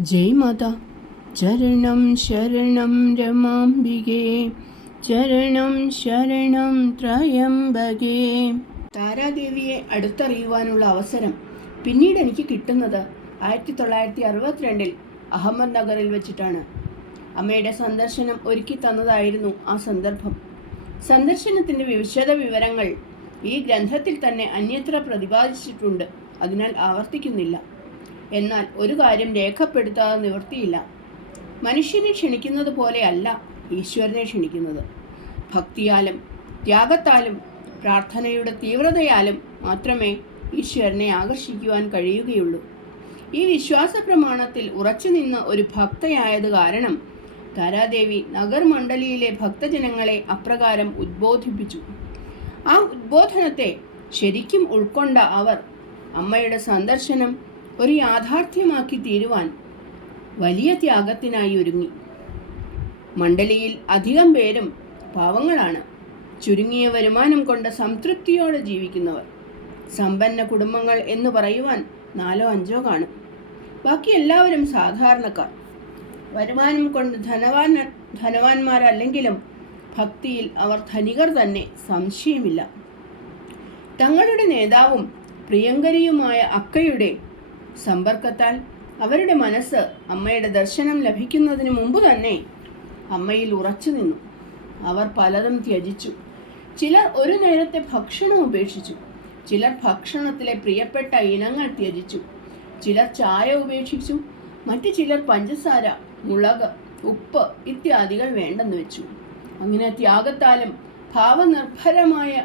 ജയ് മാത. ചരണം ശരണം രമാംബികെ. ചരണം ശരണം ത്രയംബകേ. താരാദേവിയെ അടുത്തറിയുവാനുള്ള അവസരം പിന്നീട് എനിക്ക് കിട്ടുന്നത് ആയിരത്തി തൊള്ളായിരത്തി അറുപത്തിരണ്ടിൽ അഹമ്മദ് നഗറിൽ വെച്ചിട്ടാണ്. അമ്മയുടെ സന്ദർശനം ഒരുക്കി തന്നതായിരുന്നു ആ സന്ദർഭം. സന്ദർശനത്തിന്റെ വിശദ വിവരങ്ങൾ ഈ ഗ്രന്ഥത്തിൽ തന്നെ അന്യത്ര പ്രതിപാദിച്ചിട്ടുണ്ട്. അതിനാൽ ആവർത്തിക്കുന്നില്ല. എന്നാൽ ഒരു കാര്യം രേഖപ്പെടുത്താതെ നിവൃത്തിയില്ല. മനുഷ്യനെ ക്ഷണിക്കുന്നത് പോലെയല്ല ഈശ്വരനെ ക്ഷണിക്കുന്നത്. ഭക്തിയാലും ത്യാഗത്താലും പ്രാർത്ഥനയുടെ തീവ്രതയാലും മാത്രമേ ഈശ്വരനെ ആകർഷിക്കുവാൻ കഴിയുകയുള്ളൂ. ഈ വിശ്വാസ പ്രമാണത്തിൽ ഉറച്ചുനിന്ന ഒരു ഭക്തയായത് കാരണം താരാദേവി നഗർ മണ്ഡലിയിലെ ഭക്തജനങ്ങളെ അപ്രകാരം ഉദ്ബോധിപ്പിച്ചു. ആ ഉദ്ബോധനത്തെ ശരിക്കും ഉൾക്കൊണ്ട അവർ അമ്മയുടെ സന്ദർശനം ഒരു യാഥാർത്ഥ്യമാക്കി തീരുവാൻ വലിയ ത്യാഗത്തിനായി ഒരുങ്ങി. മണ്ഡലിയിൽ അധികം പേരും പാവങ്ങളാണ്. ചുരുങ്ങിയ വരുമാനം കൊണ്ട് സംതൃപ്തിയോടെ ജീവിക്കുന്നവർ. സമ്പന്ന കുടുംബങ്ങൾ എന്ന് പറയുവാൻ നാലോ അഞ്ചോ കാണും. ബാക്കി എല്ലാവരും സാധാരണക്കാർ. വരുമാനം കൊണ്ട് ധനവാൻ ധനവാന്മാരല്ലെങ്കിലും ഭക്തിയിൽ അവർ ധനികർ തന്നെ സംശയമില്ല. തങ്ങളുടെ നേതാവും പ്രിയങ്കരിയുമായ അക്കയുടെ സമ്പർക്കത്താൽ അവരുടെ മനസ്സ് അമ്മയുടെ ദർശനം ലഭിക്കുന്നതിന് മുമ്പ് തന്നെ അമ്മയിൽ ഉറച്ചു നിന്നു. അവർ പലതും ത്യജിച്ചു. ചിലർ ഒരു നേരത്തെ ഭക്ഷണം ഉപേക്ഷിച്ചു. ചിലർ ഭക്ഷണത്തിലെ പ്രിയപ്പെട്ട ഇനങ്ങൾ ത്യജിച്ചു. ചിലർ ചായ ഉപേക്ഷിച്ചു. മറ്റു ചിലർ പഞ്ചസാര മുളക് ഉപ്പ് ഇത്യാദികൾ വേണ്ടെന്ന് വെച്ചു. അങ്ങനെ ത്യാഗത്താലും ഭാവനിർഭരമായ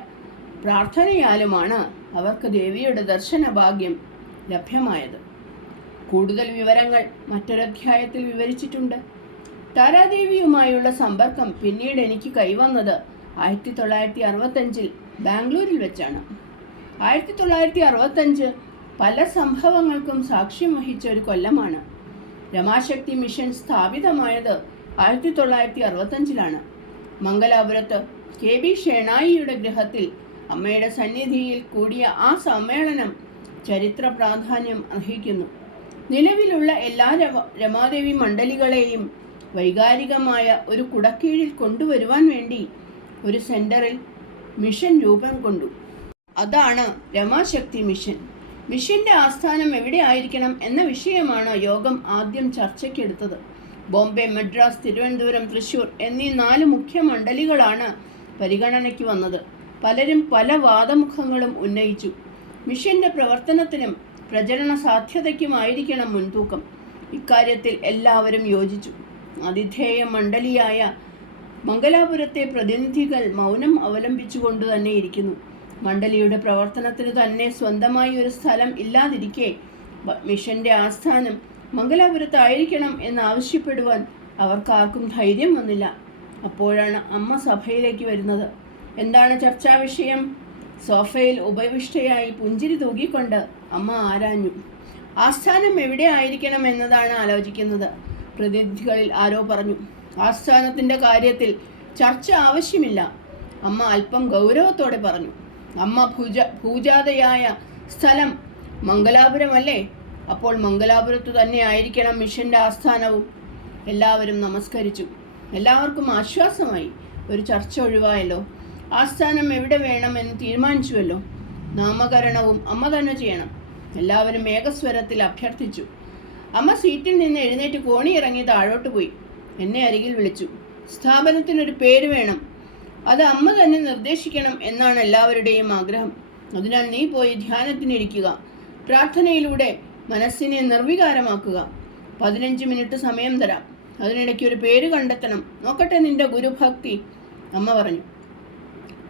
പ്രാർത്ഥനയാലുമാണ് അവർക്ക് ദേവിയുടെ ദർശന ഭാഗ്യം ലഭ്യമായത്. കൂടുതൽ വിവരങ്ങൾ മറ്റൊരധ്യായത്തിൽ വിവരിച്ചിട്ടുണ്ട്. താരാദേവിയുമായുള്ള സമ്പർക്കം പിന്നീട് എനിക്ക് കൈവന്നത് ആയിരത്തി തൊള്ളായിരത്തി അറുപത്തഞ്ചിൽ ബാംഗ്ലൂരിൽ വെച്ചാണ്. ആയിരത്തി തൊള്ളായിരത്തി അറുപത്തഞ്ച് പല സംഭവങ്ങൾക്കും സാക്ഷ്യം വഹിച്ച ഒരു കൊല്ലമാണ്. രമാശക്തി മിഷൻ സ്ഥാപിതമായത് ആയിരത്തി തൊള്ളായിരത്തി അറുപത്തഞ്ചിലാണ് മംഗലാപുരത്ത് കെ. ബി. ഷേണായിയുടെ ഗൃഹത്തിൽ അമ്മയുടെ സന്നിധിയിൽ കൂടിയ ആ സമ്മേളനം ചരിത്ര പ്രാധാന്യം അർഹിക്കുന്നു. നിലവിലുള്ള എല്ലാ രമ രമാദേവി മണ്ഡലികളെയും വൈകാരികമായ ഒരു കുടക്കീഴിൽ കൊണ്ടുവരുവാൻ വേണ്ടി ഒരു സെന്ററിൽ മിഷൻ രൂപം കൊണ്ടു. അതാണ് രമാശക്തി മിഷൻ. മിഷന്റെ ആസ്ഥാനം എവിടെ ആയിരിക്കണം എന്ന വിഷയമാണ് യോഗം ആദ്യം ചർച്ചയ്ക്കെടുത്തത്. ബോംബെ മദ്രാസ് തിരുവനന്തപുരം തൃശൂർ എന്നീ നാല് മുഖ്യ മണ്ഡലികളാണ് പരിഗണനയ്ക്ക് വന്നത്. പലരും പല വാദമുഖങ്ങളും ഉന്നയിച്ചു. മിഷന്റെ പ്രവർത്തനത്തിനും പ്രചരണ സാധ്യതയ്ക്കുമായിരിക്കണം മുൻതൂക്കം. ഇക്കാര്യത്തിൽ എല്ലാവരും യോജിച്ചു. അതിഥേയ മണ്ഡലിയായ മംഗലാപുരത്തെ പ്രതിനിധികൾ മൗനം അവലംബിച്ചുകൊണ്ട് തന്നെ ഇരിക്കുന്നു. മണ്ഡലിയുടെ പ്രവർത്തനത്തിന് തന്നെ സ്വന്തമായി ഒരു സ്ഥലം ഇല്ലാതിരിക്കെ മിഷന്റെ ആസ്ഥാനം മംഗലാപുരത്തായിരിക്കണം എന്നാവശ്യപ്പെടുവാൻ അവർക്കാർക്കും ധൈര്യം വന്നില്ല. അപ്പോഴാണ് അമ്മ സഭയിലേക്ക് വരുന്നത്. എന്താണ് ചർച്ചാ വിഷയം സോഫയിൽ ഉപവിഷ്ടയായി പുഞ്ചിരി തൂകിക്കൊണ്ട് അമ്മ ആരാഞ്ഞു. ആസ്ഥാനം എവിടെ ആയിരിക്കണം എന്നതാണ് ആലോചിക്കുന്നത്. പ്രതിനിധികളിൽ ആരോ പറഞ്ഞു. ആസ്ഥാനത്തിന്റെ കാര്യത്തിൽ ചർച്ച ആവശ്യമില്ല. അമ്മ അല്പം ഗൗരവത്തോടെ പറഞ്ഞു. അമ്മ ഭൂജ ഭൂജാതയായ സ്ഥലം മംഗലാപുരമല്ലേ? അപ്പോൾ മംഗലാപുരത്തു തന്നെ ആയിരിക്കണം മിഷന്റെ ആസ്ഥാനവും. എല്ലാവരും നമസ്കരിച്ചു. എല്ലാവർക്കും ആശ്വാസമായി. ഒരു ചർച്ച ഒഴിവായല്ലോ. ആസ്ഥാനം എവിടെ വേണമെന്ന് തീരുമാനിച്ചുവല്ലോ. നാമകരണവും അമ്മ തന്നെ ചെയ്യണം. എല്ലാവരും ഏകസ്വരത്തിൽ അഭ്യർത്ഥിച്ചു. അമ്മ സീറ്റിൽ നിന്ന് എഴുന്നേറ്റ് കോണി ഇറങ്ങി താഴോട്ട് പോയി. എന്നെ അരികിൽ വിളിച്ചു. സ്ഥാപനത്തിനൊരു പേര് വേണം. അത് അമ്മ തന്നെ നിർദ്ദേശിക്കണം എന്നാണ് എല്ലാവരുടെയും ആഗ്രഹം. അതിനാൽ നീ പോയി ധ്യാനത്തിനിരിക്കുക പ്രാർത്ഥനയിലൂടെ മനസ്സിനെ നിർവികാരമാക്കുക. പതിനഞ്ച് മിനിറ്റ് സമയം തരാം. അതിനിടയ്ക്ക് ഒരു പേര് കണ്ടെത്തണം. നോക്കട്ടെ നിന്റെ ഗുരുഭക്തി. അമ്മ പറഞ്ഞു.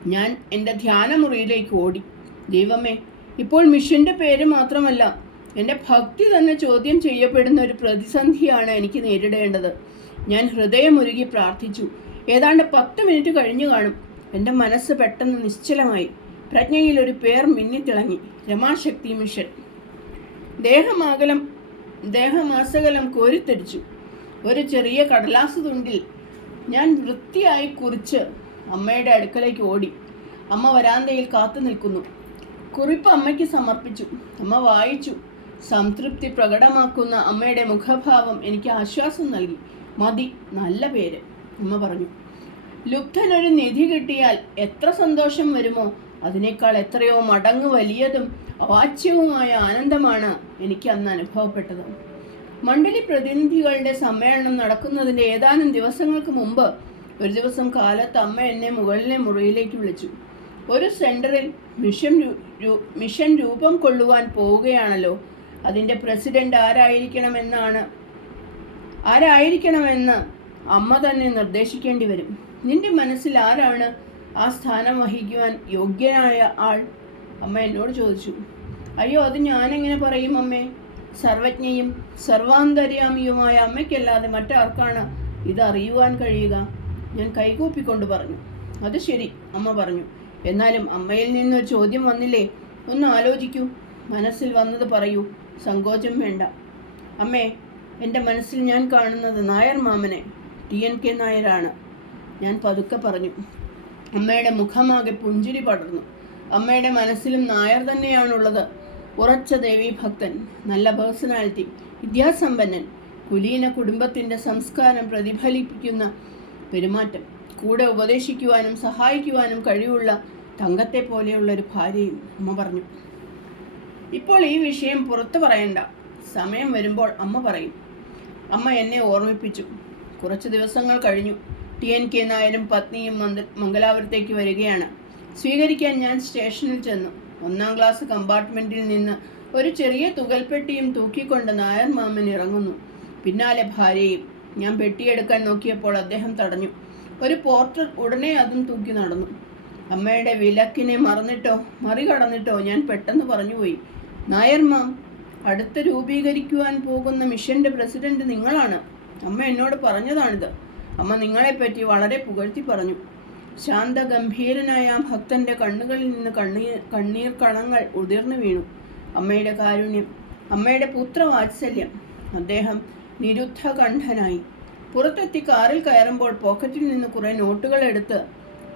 ഞാൻ എന്റെ ധ്യാനമുറിയിലേക്ക് ഓടി. ദൈവമേ ഇപ്പോൾ മിഷന്റെ പേര് മാത്രമല്ല എന്റെ ഭക്തി തന്നെ ചോദ്യം ചെയ്യപ്പെടുന്ന ഒരു പ്രതിസന്ധിയാണ് എനിക്ക് നേരിടേണ്ടത്. ഞാൻ ഹൃദയമുരുകി പ്രാർത്ഥിച്ചു. ഏതാണ്ട് പത്ത് മിനിറ്റ് കഴിഞ്ഞു കാണും. എന്റെ മനസ്സ് പെട്ടെന്ന് നിശ്ചലമായി. പ്രജ്ഞയിൽ ഒരു പേർ മിന്നിത്തിളങ്ങി. രമാശക്തി മിഷൻ. ദേഹമാകലം ദേഹമാസകലം കോരിത്തടിച്ചു ഒരു ചെറിയ കടലാസ് തുണ്ടിൽ ഞാൻ വൃത്തിയായി കുറിച്ച് അമ്മയുടെ അടുക്കലേക്ക് ഓടി. അമ്മ വരാന്തയിൽ കാത്തു നിൽക്കുന്നു. കുറിപ്പ് അമ്മയ്ക്ക് സമർപ്പിച്ചു. അമ്മ വായിച്ചു. സംതൃപ്തി പ്രകടമാക്കുന്ന അമ്മയുടെ മുഖഭാവം എനിക്ക് ആശ്വാസം നൽകി. മതി നല്ല പേര് അമ്മ പറഞ്ഞു. ലുബ്ധനൊരു നിധി കിട്ടിയാൽ എത്ര സന്തോഷം വരുമോ? അതിനേക്കാൾ എത്രയോ മടങ്ങ് വലിയതും അവാച്യവുമായ ആനന്ദമാണ് എനിക്ക് അന്ന് അനുഭവപ്പെട്ടത്. മണ്ഡലി പ്രതിനിധികളുടെ സമ്മേളനം നടക്കുന്നതിന്റെ ഏതാനും ദിവസങ്ങൾക്ക് മുമ്പ് ഒരു ദിവസം കാലത്ത് അമ്മ എന്നെ മുകളിലെ മുറിയിലേക്ക് വിളിച്ചു. ഒരു സെന്ററിൽ മിഷൻ മിഷൻ രൂപം കൊള്ളുവാൻ പോവുകയാണല്ലോ. അതിന്റെ പ്രസിഡന്റ് ആരായിരിക്കണമെന്നാണ് ആരായിരിക്കണമെന്ന് അമ്മ തന്നെ നിർദ്ദേശിക്കേണ്ടി വരും. നിന്റെ മനസ്സിൽ ആരാണ് ആ സ്ഥാനം വഹിക്കുവാൻ യോഗ്യനായ ആൾ? അമ്മ എന്നോട് ചോദിച്ചു. അയ്യോ അത് ഞാനെങ്ങനെ പറയും അമ്മേ? സർവജ്ഞയും സർവാന്തര്യാമിയുമായ അമ്മയ്ക്കല്ലാതെ മറ്റാർക്കാണ് ഇത് അറിയുവാൻ കഴിയുക? ഞാൻ കൈകൂപ്പിക്കൊണ്ട് പറഞ്ഞു. അത് ശരി അമ്മ പറഞ്ഞു. എന്നാലും അമ്മയിൽ നിന്നൊരു ചോദ്യം വന്നില്ലേ? ഒന്ന് ആലോചിക്കൂ. മനസ്സിൽ വന്നത് പറയൂ. സങ്കോചം വേണ്ട. അമ്മേ എന്റെ മനസ്സിൽ ഞാൻ കാണുന്നത് നായർ മാമനെ. ടി എൻ കെ നായരാണ്. ഞാൻ പതുക്കെ പറഞ്ഞു. അമ്മയുടെ മുഖമാകെ പുഞ്ചിരി പടർന്നു. അമ്മയുടെ മനസ്സിലും നായർ തന്നെയാണുള്ളത്. ഉറച്ച ദേവീഭക്തൻ നല്ല പേഴ്സണാലിറ്റി വിദ്യാസമ്പന്നൻ കുലീന കുടുംബത്തിന്റെ സംസ്കാരം പ്രതിഫലിപ്പിക്കുന്ന പെരുമാറ്റം. കൂടെ ഉപദേശിക്കുവാനും സഹായിക്കുവാനും കഴിവുള്ള തങ്കത്തെ പോലെയുള്ള ഒരു ഭാര്യയും അമ്മ പറഞ്ഞു. ഇപ്പോൾ ഈ വിഷയം പുറത്തു പറയണ്ട. സമയം വരുമ്പോൾ അമ്മ പറയും. അമ്മ എന്നെ ഓർമ്മിപ്പിച്ചു. കുറച്ച് ദിവസങ്ങൾ കഴിഞ്ഞു. ടി എൻ കെ നായരും പത്നിയും മന്ത് മംഗലാപുരത്തേക്ക് വരികയാണ്. സ്വീകരിക്കാൻ ഞാൻ സ്റ്റേഷനിൽ ചെന്നു. ഒന്നാം ക്ലാസ് കമ്പാർട്ട്മെന്റിൽ നിന്ന് ഒരു ചെറിയ തുകൽപ്പെട്ടിയും തൂക്കിക്കൊണ്ട് നായർ മാമൻ ഇറങ്ങുന്നു. പിന്നാലെ ഭാര്യയും. ഞാൻ പെട്ടിയെടുക്കാൻ നോക്കിയപ്പോൾ അദ്ദേഹം തടഞ്ഞു. ഒരു പോർട്ടർ ഉടനെ അതും തൂക്കി നടന്നു. അമ്മയുടെ വിലക്കിനെ മറന്നിട്ടോ മറികടന്നിട്ടോ ഞാൻ പെട്ടെന്ന് പറഞ്ഞുപോയി. നായർ മാം അടുത്ത് രൂപീകരിക്കുവാൻ പോകുന്ന മിഷന്റെ പ്രസിഡന്റ് നിങ്ങളാണ്. അമ്മ എന്നോട് പറഞ്ഞതാണിത്. അമ്മ നിങ്ങളെപ്പറ്റി വളരെ പുകഴ്ത്തി പറഞ്ഞു. ശാന്ത ഗംഭീരനായ ഭക്തന്റെ കണ്ണുകളിൽ നിന്ന് കണ്ണീർ കണ്ണീർ കണങ്ങൾ ഉതിർന്നു വീണു. അമ്മയുടെ കാരുണ്യം അമ്മയുടെ പുത്രവാത്സല്യം. അദ്ദേഹം നിരുദ്ധകണ്ഠനായി. പുറത്തെത്തി കാറിൽ കയറുമ്പോൾ പോക്കറ്റിൽ നിന്ന് കുറെ നോട്ടുകൾ എടുത്ത്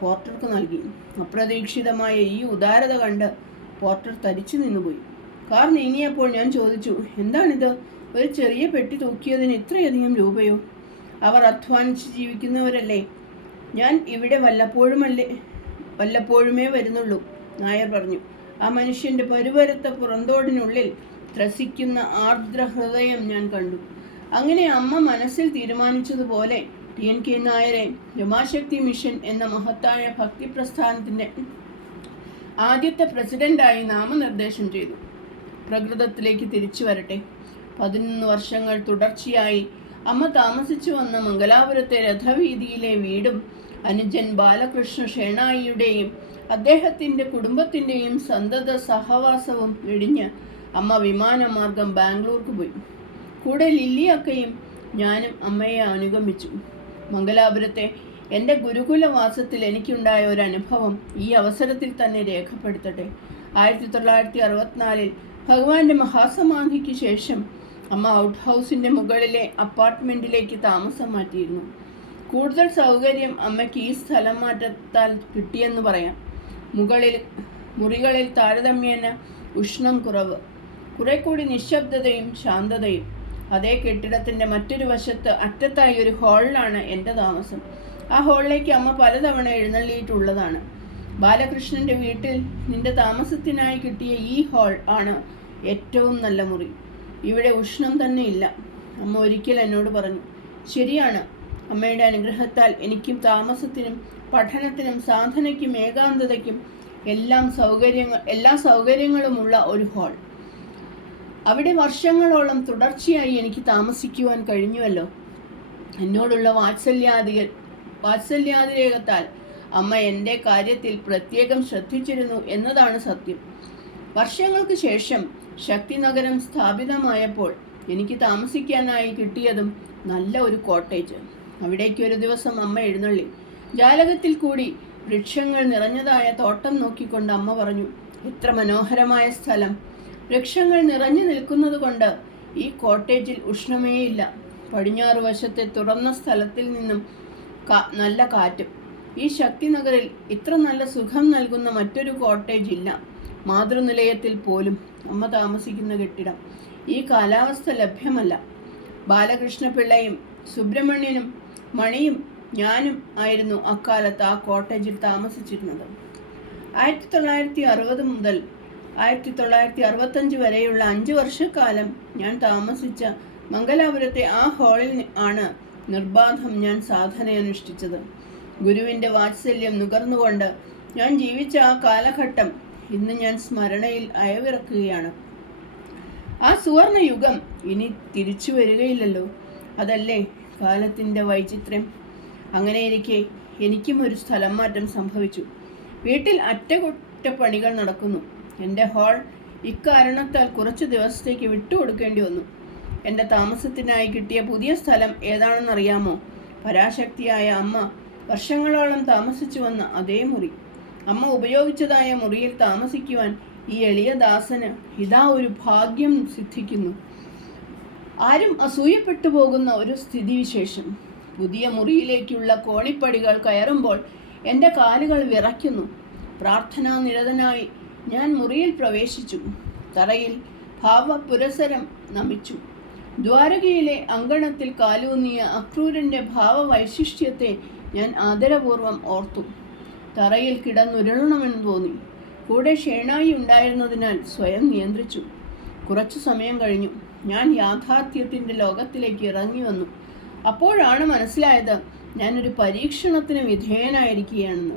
പോർട്ടർക്ക് നൽകി. അപ്രതീക്ഷിതമായ ഈ ഉദാരത കണ്ട് പോർട്ടർ തരിച്ചു നിന്നുപോയി. കാർ നീങ്ങിയപ്പോൾ ഞാൻ ചോദിച്ചു എന്താണിത്? ഒരു ചെറിയ പെട്ടി തൂക്കിയതിന് ഇത്രയധികം രൂപയോ? അവർ അധ്വാനിച്ച് ജീവിക്കുന്നവരല്ലേ? ഞാൻ ഇവിടെ വല്ലപ്പോഴുമല്ലേ വല്ലപ്പോഴുമേ വരുന്നുള്ളൂ നായർ പറഞ്ഞു. ആ മനുഷ്യന്റെ പരുവരുത്ത പുറന്തോടിനുള്ളിൽ ത്രസിക്കുന്ന ആർദ്ര ഹൃദയം ഞാൻ കണ്ടു. അങ്ങനെ അമ്മ മനസ്സിൽ തീരുമാനിച്ചതുപോലെ ടി എൻ കെ നായരെ രമാശക്തി മിഷൻ എന്ന മഹത്തായ ഭക്തി പ്രസ്ഥാനത്തിന്റെ ആദ്യത്തെ പ്രസിഡന്റായി നാമനിർദ്ദേശം ചെയ്തു. പ്രകൃതത്തിലേക്ക് തിരിച്ചു വരട്ടെ. പതിനൊന്ന് വർഷങ്ങൾ തുടർച്ചയായി അമ്മ താമസിച്ചു വന്ന മംഗലാപുരത്തെ രഥവീതിയിലെ വീടും അനുജൻ ബാലകൃഷ്ണ ഷേണായിയുടെയും അദ്ദേഹത്തിന്റെ കുടുംബത്തിന്റെയും സന്തത സഹവാസവും ഇടിഞ്ഞ് അമ്മ വിമാനമാർഗം ബാംഗ്ലൂർക്ക് പോയി. കൂടെ ലില്ലി അക്കയും ഞാനും അമ്മയെ അനുഗമിച്ചു. മംഗലാപുരത്തെ എന്റെ ഗുരുകുലവാസത്തിൽ എനിക്കുണ്ടായ ഒരു അനുഭവം ഈ അവസരത്തിൽ തന്നെ രേഖപ്പെടുത്തട്ടെ. ആയിരത്തി തൊള്ളായിരത്തി അറുപത്തിനാലിൽ ഭഗവാന്റെ മഹാസമാധിക്ക് ശേഷം അമ്മ ഔട്ട് ഹൗസിന്റെ മുകളിലെ അപ്പാർട്ട്മെന്റിലേക്ക് താമസം മാറ്റിയിരുന്നു. കൂടുതൽ സൗകര്യം അമ്മയ്ക്ക് ഈ സ്ഥലം മാറ്റത്താൽ കിട്ടിയെന്ന് പറയാം. മുകളിൽ മുറികളിൽ താരതമ്യേന ഉഷ്ണം കുറവ്. കുറെ കൂടി നിശബ്ദതയും ശാന്തതയും. അതേ കെട്ടിടത്തിന്റെ മറ്റൊരു വശത്ത് അറ്റത്തായി ഒരു ഹാളിലാണ് എന്റെ താമസം. ആ ഹാളിലേക്ക് അമ്മ പലതവണ എഴുന്നള്ളിയിട്ടുള്ളതാണ്. ബാലകൃഷ്ണന്റെ വീട്ടിൽ നിന്റെ താമസത്തിനായി കിട്ടിയ ഈ ഹാൾ ആണ് ഏറ്റവും നല്ല മുറി. ഇവിടെ ഉഷ്ണം തന്നെ ഇല്ല. അമ്മ ഒരിക്കൽ എന്നോട് പറഞ്ഞു ശരിയാണ്. അമ്മയുടെ അനുഗ്രഹത്താൽ എനിക്കും താമസത്തിനും പഠനത്തിനും സാധനയ്ക്കും ഏകാന്തതയ്ക്കും എല്ലാം സൗകര്യങ്ങൾ എല്ലാ സൗകര്യങ്ങളുമുള്ള ഒരു ഹാൾ. അവിടെ വർഷങ്ങളോളം തുടർച്ചയായി എനിക്ക് താമസിക്കുവാൻ കഴിഞ്ഞുവല്ലോ. എന്നോടുള്ള വാത്സല്യാദികൾ വാത്സല്യാതിരേകത്താൽ അമ്മ എന്റെ കാര്യത്തിൽ പ്രത്യേകം ശ്രദ്ധിച്ചിരുന്നു എന്നതാണ് സത്യം. വർഷങ്ങൾക്ക് ശേഷം ശക്തി നഗരം സ്ഥാപിതമായപ്പോൾ എനിക്ക് താമസിക്കാനായി കിട്ടിയതും നല്ല ഒരു കോട്ടേജ്. അവിടേക്ക് ഒരു ദിവസം അമ്മ എഴുന്നള്ളി. ജാലകത്തിൽ കൂടി വൃക്ഷങ്ങൾ നിറഞ്ഞതായ തോട്ടം നോക്കിക്കൊണ്ട് അമ്മ പറഞ്ഞു എത്ര മനോഹരമായ സ്ഥലം വൃക്ഷങ്ങൾ നിറഞ്ഞു നിൽക്കുന്നത് കൊണ്ട് ഈ കോട്ടേജിൽ ഉഷ്ണമേയില്ല. പടിഞ്ഞാറ് വശത്തെ തുറന്ന സ്ഥലത്തിൽ നിന്നും നല്ല കാറ്റും. ഈ ശക്തി നഗറിൽ ഇത്ര നല്ല സുഖം നൽകുന്ന മറ്റൊരു കോട്ടേജ് ഇല്ല. മാതൃനിലയത്തിൽ പോലും അമ്മ താമസിക്കുന്ന കെട്ടിടം ഈ കാലാവസ്ഥ ലഭ്യമല്ല. ബാലകൃഷ്ണപിള്ളയും സുബ്രഹ്മണ്യനും മണിയും ഞാനും ആയിരുന്നു അക്കാലത്ത് ആ കോട്ടേജിൽ താമസിച്ചിരുന്നത്. ആയിരത്തി തൊള്ളായിരത്തി അറുപത് മുതൽ ആയിരത്തി തൊള്ളായിരത്തി അറുപത്തഞ്ച് വരെയുള്ള അഞ്ച് വർഷക്കാലം ഞാൻ താമസിച്ച മംഗലാപുരത്തെ ആ ഹാളിൽ ആണ് നിർബാധം ഞാൻ സാധന അനുഷ്ഠിച്ചത് ഗുരുവിന്റെ വാത്സല്യം നുകർന്നുകൊണ്ട് ഞാൻ ജീവിച്ച ആ കാലഘട്ടം ഇന്ന് ഞാൻ സ്മരണയിൽ അയവിറക്കുകയാണ്. ആ സുവർണ യുഗം ഇനി തിരിച്ചു വരികയില്ലല്ലോ. അതല്ലേ കാലത്തിന്റെ വൈചിത്ര്യം? അങ്ങനെയിരിക്കെ എനിക്കും ഒരു സ്ഥലം മാറ്റം സംഭവിച്ചു. വീട്ടിൽ അറ്റകുറ്റപ്പണികൾ നടക്കുന്നു. എന്റെ ഹാൾ ഇക്കാരണത്താൽ കുറച്ച് ദിവസത്തേക്ക് വിട്ടുകൊടുക്കേണ്ടി വന്നു. എന്റെ താമസത്തിനായി കിട്ടിയ പുതിയ സ്ഥലം ഏതാണെന്നറിയാമോ? പരാശക്തിയായ അമ്മ വർഷങ്ങളോളം താമസിച്ചു വന്ന അതേ മുറി. അമ്മ ഉപയോഗിച്ചതായ മുറിയിൽ താമസിക്കുവാൻ ഈ എളിയ ദാസന് ഇതാ ഒരു ഭാഗ്യം സിദ്ധിക്കുന്നു. ആരും അസൂയപ്പെട്ടു പോകുന്ന ഒരു സ്ഥിതിവിശേഷം. പുതിയ മുറിയിലേക്കുള്ള കോണിപ്പടികൾ കയറുമ്പോൾ എന്റെ കാലുകൾ വിറയ്ക്കുന്നു. പ്രാർത്ഥനാ നിരതനായി ഞാൻ മുറിയിൽ പ്രവേശിച്ചു. തറയിൽ ഭാവപുരസരം നമിച്ചു. ദ്വാരകയിലെ അങ്കണത്തിൽ കാലൂന്നിയ അക്രൂരന്റെ ഭാവവൈശിഷ്ട്യത്തെ ഞാൻ ആദരപൂർവം ഓർത്തു. തറയിൽ കിടന്നുരുളണമെന്ന് തോന്നി. കൂടെ ഷേണായി ഉണ്ടായിരുന്നതിനാൽ സ്വയം നിയന്ത്രിച്ചു. കുറച്ചു സമയം കഴിഞ്ഞു. ഞാൻ യാഥാർത്ഥ്യത്തിന്റെ ലോകത്തിലേക്ക് ഇറങ്ങി വന്നു. അപ്പോഴാണ് മനസ്സിലായത് ഞാനൊരു പരീക്ഷണത്തിന് വിധേയനായിരിക്കുകയാണെന്ന്.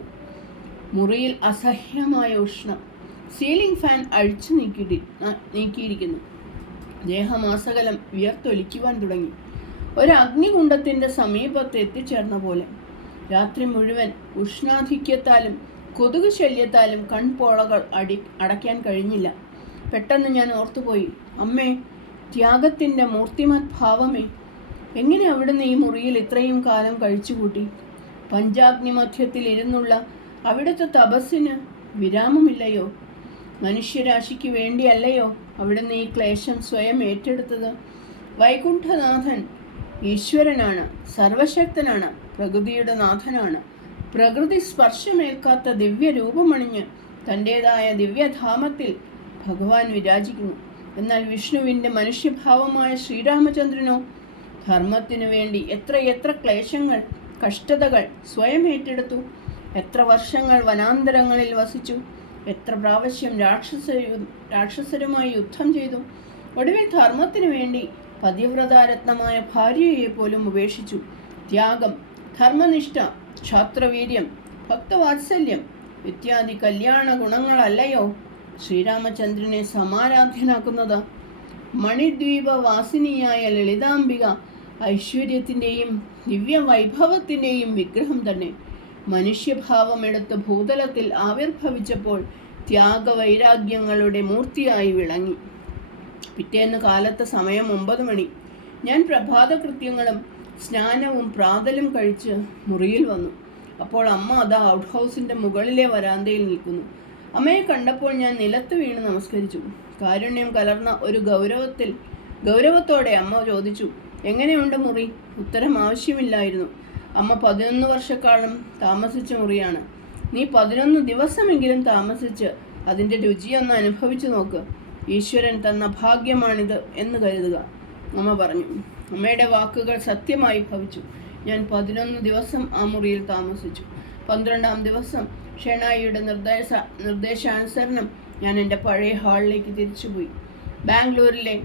മുറിയിൽ അസഹ്യമായ ഉഷ്ണം. സീലിംഗ് ഫാൻ അഴിച്ചു നീക്കി നീക്കിയിരിക്കുന്നു. ദേഹമാസകലം വിയർത്തൊലിക്കുവാൻ തുടങ്ങി. ഒരു അഗ്നികുണ്ഡത്തിന്റെ സമീപത്ത് എത്തിച്ചേർന്ന പോലെ. രാത്രി മുഴുവൻ ഉഷ്ണാധിക്യത്താലും കൊതുക് ശല്യത്താലും കൺപോളകൾ അടി അടയ്ക്കാൻ കഴിഞ്ഞില്ല. പെട്ടെന്ന് ഞാൻ ഓർത്തുപോയി. അമ്മേ ത്യാഗത്തിന്റെ മൂർത്തിമത് ഭാവമേ. എങ്ങനെ അവിടുന്ന് ഈ മുറിയിൽ ഇത്രയും കാലം കഴിച്ചുകൂട്ടി? പഞ്ചാഗ്നി മധ്യത്തിൽ ഇരുന്നുള്ള അവിടുത്തെ തപസ്സിന് വിരാമമില്ലയോ? മനുഷ്യരാശിക്ക് വേണ്ടിയല്ലയോ അവിടുന്ന് ഈ ക്ലേശം സ്വയം ഏറ്റെടുത്തത്? വൈകുണ്ഠനാഥൻ ഈശ്വരനാണ് സർവശക്തനാണ് പ്രകൃതിയുടെ നാഥനാണ്. പ്രകൃതി സ്പർശമേൽക്കാത്ത ദിവ്യ രൂപമണിഞ്ഞ് തന്റേതായ ദിവ്യധാമത്തിൽ ഭഗവാൻ വിരാജിക്കുന്നു. എന്നാൽ വിഷ്ണുവിന്റെ മനുഷ്യഭാവമായ ശ്രീരാമചന്ദ്രനോ ധർമ്മത്തിനു വേണ്ടി എത്ര എത്ര ക്ലേശങ്ങൾ കഷ്ടതകൾ സ്വയം ഏറ്റെടുത്തു. എത്ര വർഷങ്ങൾ വനാന്തരങ്ങളിൽ വസിച്ചു. എത്ര പ്രാവശ്യം രാക്ഷസ രാക്ഷസരുമായി യുദ്ധം ചെയ്തു. ഒടുവിൽ ധർമ്മത്തിനു വേണ്ടി പതിവ്രതാരത്നമായ ഭാര്യയെ പോലും ഉപേക്ഷിച്ചു. ത്യാഗം ധർമ്മനിഷ്ഠ ക്ഷാത്രവീര്യം ഭക്തവാത്സല്യം ഇത്യാദി കല്യാണ ഗുണങ്ങളല്ലയോ ശ്രീരാമചന്ദ്രനെ സമാരാധ്യനാക്കുന്നത്? മണിദ്വീപവാസിനിയായ ലളിതാംബിക ഐശ്വര്യത്തിന്റെയും ദിവ്യവൈഭവത്തിന്റെയും വിഗ്രഹം തന്നെ. മനുഷ്യഭാവമെടുത്ത് ഭൂതലത്തിൽ ആവിർഭവിച്ചപ്പോൾ ത്യാഗവൈരാഗ്യങ്ങളുടെ മൂർത്തിയായി വിളങ്ങി. പിറ്റേന്ന് കാലത്ത് സമയം ഒമ്പത് മണി. ഞാൻ പ്രഭാതകൃത്യങ്ങളും സ്നാനവും പ്രാതലും കഴിച്ച് മുറിയിൽ വന്നു. അപ്പോൾ അമ്മ അതാ ഔട്ട് ഹൗസിന്റെ മുകളിലെ വരാന്തയിൽ നിൽക്കുന്നു. അമ്മയെ കണ്ടപ്പോൾ ഞാൻ നിലത്ത് വീണ് നമസ്കരിച്ചു. കാരുണ്യം കലർന്ന ഒരു ഗൗരവത്തിൽ ഗൗരവത്തോടെ അമ്മ ചോദിച്ചു എങ്ങനെയുണ്ട് മുറി? ഉത്തരം ആവശ്യമില്ലായിരുന്നു. അമ്മ പതിനൊന്ന് വർഷക്കാലം താമസിച്ച മുറിയാണ്. നീ പതിനൊന്ന് ദിവസമെങ്കിലും താമസിച്ച് അതിന്റെ രുചിയൊന്ന് അനുഭവിച്ചു നോക്ക്. ഈശ്വരൻ തന്ന ഭാഗ്യമാണിത് എന്ന് കരുതുക. അമ്മ പറഞ്ഞു. അമ്മയുടെ വാക്കുകൾ സത്യമായി ഭവിച്ചു. ഞാൻ പതിനൊന്ന് ദിവസം ആ മുറിയിൽ താമസിച്ചു. പന്ത്രണ്ടാം ദിവസം ഷെണായിയുടെ നിർദ്ദേശ നിർദ്ദേശാനുസരണം ഞാൻ എന്റെ പഴയ ഹാളിലേക്ക് തിരിച്ചുപോയി. ബാംഗ്ലൂരിലെ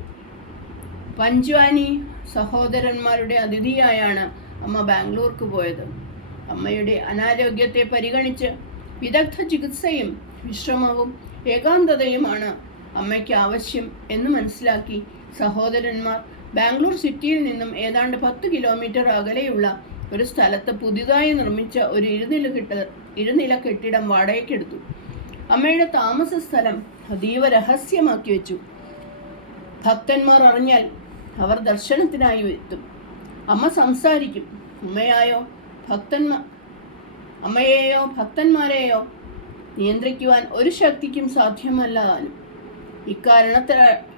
പഞ്ച്വാനി സഹോദരന്മാരുടെ അതിഥിയായാണ് അമ്മ ബാംഗ്ലൂർക്ക് പോയത്. അമ്മയുടെ അനാരോഗ്യത്തെ പരിഗണിച്ച് വിദഗ്ധ ചികിത്സയും വിശ്രമവും ഏകാന്തതയുമാണ് അമ്മയ്ക്ക് ആവശ്യം എന്ന് മനസ്സിലാക്കി സഹോദരന്മാർ ബാംഗ്ലൂർ സിറ്റിയിൽ നിന്നും ഏതാണ്ട് പത്ത് കിലോമീറ്റർ അകലെയുള്ള ഒരു സ്ഥലത്ത് പുതിയതായി നിർമ്മിച്ച ഒരു ഇരുനില കെട്ട ഇരുനില കെട്ടിടം വാടകയ്ക്കെടുത്തു. അമ്മയുടെ താമസ സ്ഥലം അതീവ രഹസ്യമാക്കി വെച്ചു. ഭക്തന്മാർ അറിഞ്ഞാൽ അവർ ദർശനത്തിനായി എത്തും. അമ്മ സംസാരിക്കും. ഉമ്മയായോ ഭക്തന്മാ അമ്മയെയോ ഭക്തന്മാരെയോ നിയന്ത്രിക്കുവാൻ ഒരു ശക്തിക്കും സാധ്യമല്ല താനും ഇക്കാരണത്താ